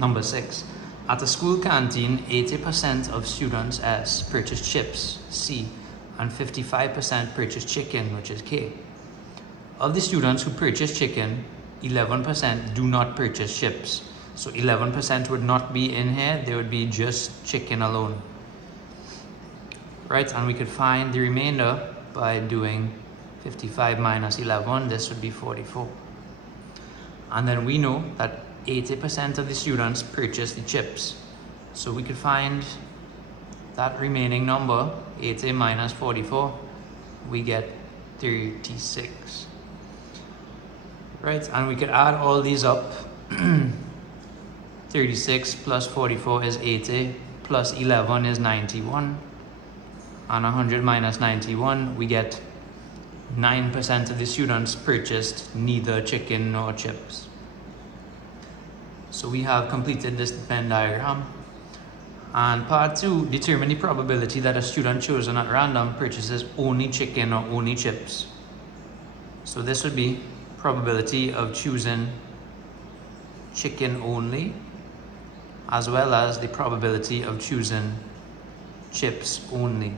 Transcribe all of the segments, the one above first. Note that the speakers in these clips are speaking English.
Number 6. At a school canteen, 80% of students S purchase chips, C, and 55% purchase chicken, which is K. Of the students who purchase chicken, 11% do not purchase chips. So 11% would not be in here, there would be just chicken alone. Right, and we could find the remainder by doing 55 minus 11, this would be 44. And then we know that 80% of the students purchase the chips. So we could find that remaining number, 80 minus 44, we get 36. Right, and we could add all these up. 36 plus 44 is 80, plus 11 is 91. And 100 minus 91, we get 9% of the students purchased neither chicken nor chips. So we have completed this Venn diagram. And part 2, determine the probability that a student chosen at random purchases only chicken or only chips. So this would be probability of choosing chicken only, as well as the probability of choosing chips only.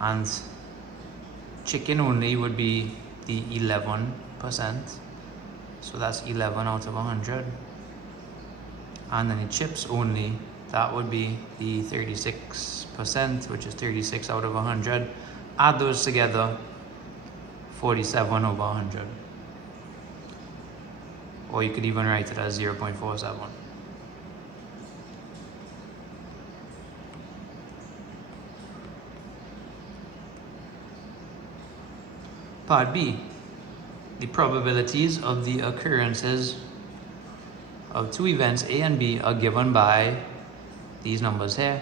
And chicken only would be the 11%. So that's 11 out of 100. And then the chips only, that would be the 36%, which is 36 out of 100. Add those together, 47 over 100. Or you could even write it as 0.47. Part B, the probabilities of the occurrences of two events A and B are given by these numbers here.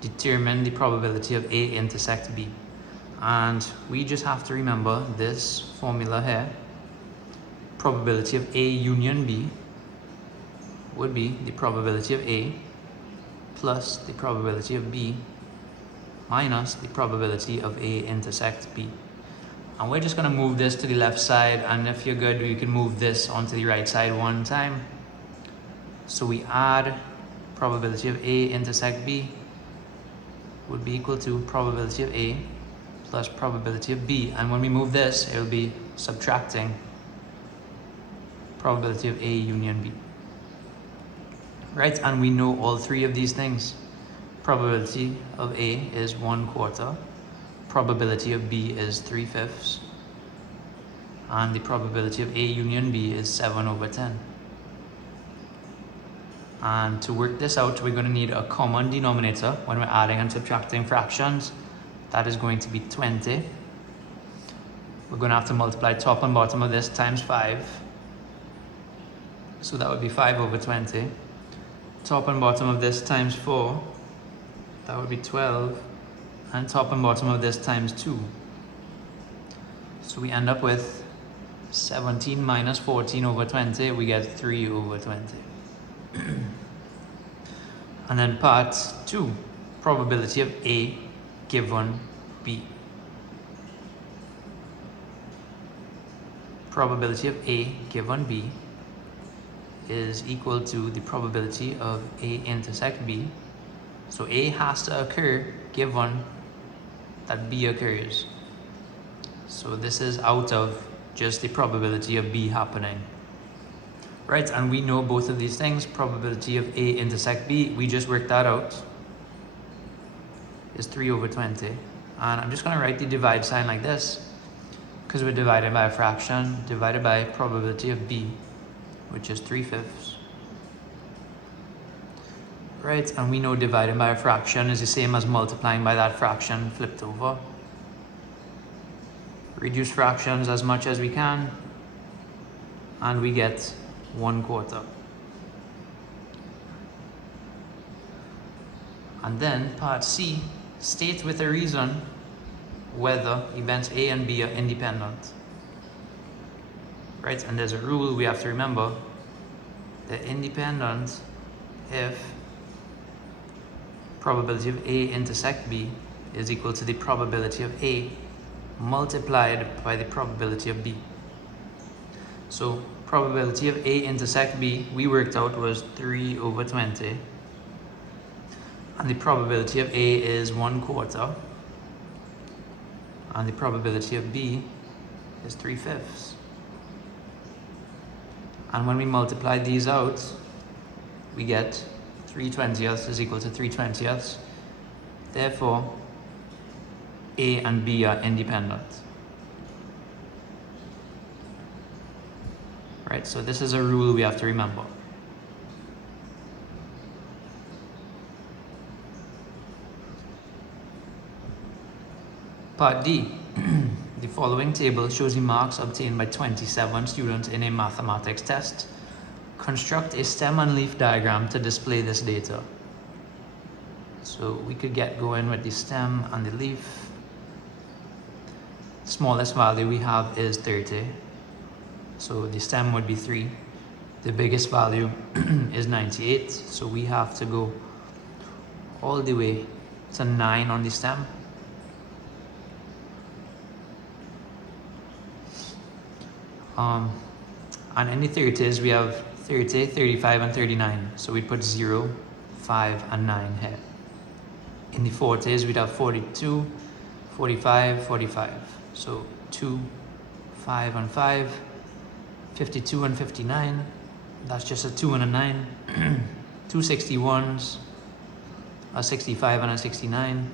Determine the probability of A intersect B. And we just have to remember this formula here. Probability of A union B would be the probability of A plus the probability of B minus the probability of A intersect B. And we're just going to move this to the left side, and if you're good, you can move this onto the right side one time. So we add probability of A intersect B would be equal to probability of A plus probability of B. And when we move this, it will be subtracting probability of A union B. Right, and we know all three of these things. Probability of A is 1/4. Probability of B is 3/5, and the probability of A union B is 7 over 10. And to work this out, we're going to need a common denominator when we're adding and subtracting fractions. That is going to be 20. We're going to have to multiply top and bottom of this times 5. So that would be 5 over 20. Top and bottom of this times 4. That would be 12. And top and bottom of this times 2. So we end up with 17 minus 14 over 20, we get 3 over 20. And then part 2, probability of A given B. Probability of A given B is equal to the probability of A intersect B. So A has to occur given that B occurs. So this is out of just the probability of B happening. Right, and we know both of these things. Probability of A intersect B, we just worked that out, is 3 over 20. And I'm just going to write the divide sign like this, because we're divided by a fraction, divided by probability of B, which is 3/5. Right, and we know dividing by a fraction is the same as multiplying by that fraction flipped over. Reduce fractions as much as we can, and we get 1/4. And then part C, state with a reason whether events A and B are independent. Right, and there's a rule we have to remember. They're independent if probability of A intersect B is equal to the probability of A multiplied by the probability of B. So probability of A intersect B, we worked out, was 3 over 20. And the probability of A is 1/4. And the probability of B is 3/5. And when we multiply these out, we get 3/20 is equal to 3/20. Therefore, A and B are independent. Right, so this is a rule we have to remember. Part D. The following table shows the marks obtained by 27 students in a mathematics test. Construct a stem and leaf diagram to display this data. So we could get going with the stem and the leaf. Smallest value we have is 30. So the stem would be 3. The biggest value is 98. So we have to go all the way to 9 on the stem. And in the 30s, we have 30, 35, and 39. So we put 0, 5, and 9 here. In the 40s, we'd have 42, 45, 45. So 2, 5, and 5. 52 and 59. That's just a 2 and a 9. 2 61s, a 65 and a 69.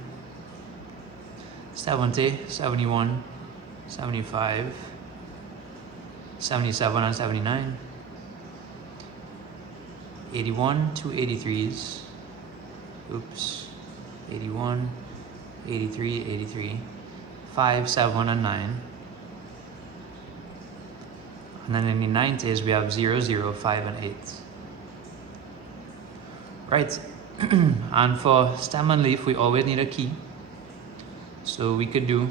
70, 71, 75. 77 and 79, 81, 2 83s, 81, 83, 83, 5, 7, and 9. And then in the 90s, we have 0, 0, 5, and 8. Right, and for stem and leaf, we always need a key. So we could do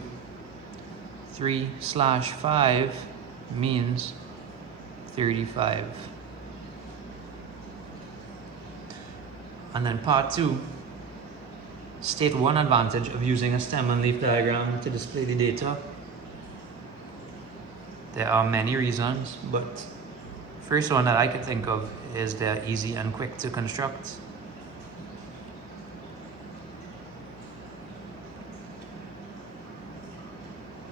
3/5 means 35. And then part 2, state one advantage of using a stem and leaf diagram to display the data. There are many reasons, but first one that I could think of is they're easy and quick to construct.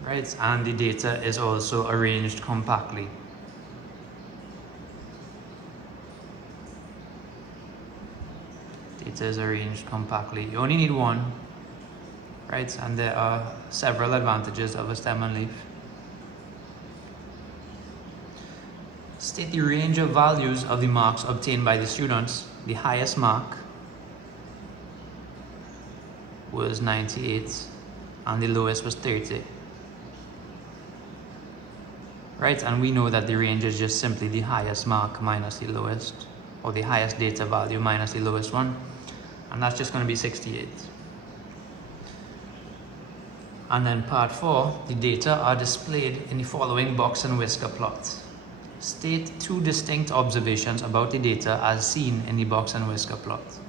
Right, and the data is also arranged compactly. Data is arranged compactly. You only need one, right? And there are several advantages of a stem and leaf. State the range of values of the marks obtained by the students. The highest mark was 98 and the lowest was 30. Right, and we know that the range is just simply the highest mark minus the lowest, or the highest data value minus the lowest one, and that's just going to be 68. And then part 4, the data are displayed in the following box and whisker plot. State 2 distinct observations about the data as seen in the box and whisker plot.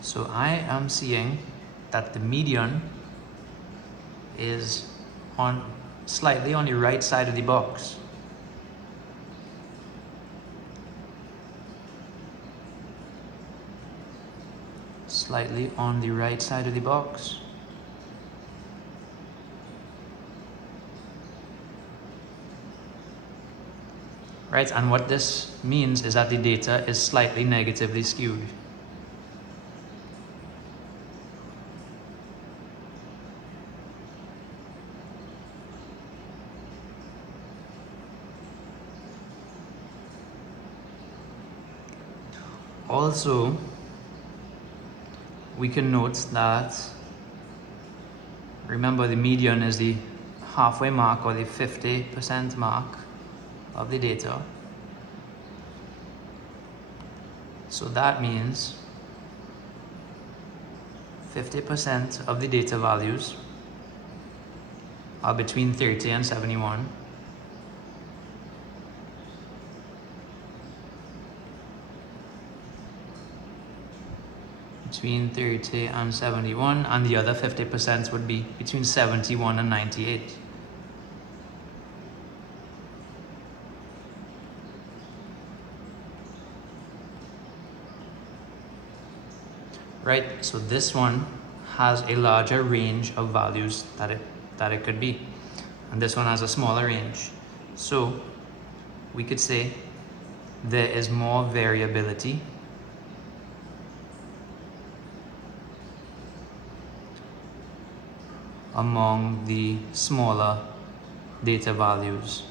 So I am seeing that the median is slightly on the right side of the box. Slightly on the right side of the box. Right, and what this means is that the data is slightly negatively skewed. Also, we can note that, remember, the median is the halfway mark or the 50% mark of the data. So that means 50% of the data values are between 30 and 71. Between 30 and 71, and the other 50% would be between 71 and 98. right? So this one has a larger range of values that it could be, and this one has a smaller range. So we could say there is more variability among the smaller data values.